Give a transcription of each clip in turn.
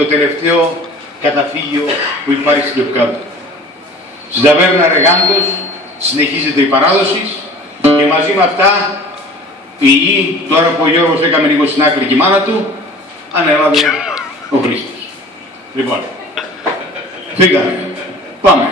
το τελευταίο καταφύγιο που υπάρχει στην Λευκάδα. Στην ταβέρνα Ρεγάντος συνεχίζεται η παράδοση και μαζί με αυτά η γη, τώρα που ο Γιώργος έκαμε λίγο στην άκρη και η μάνα του, ανέλαβε ο Χρήστος. Λοιπόν, φύγαμε. Πάμε.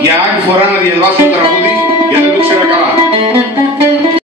Για άλλη φορά να διαβάσω το τραγούδι.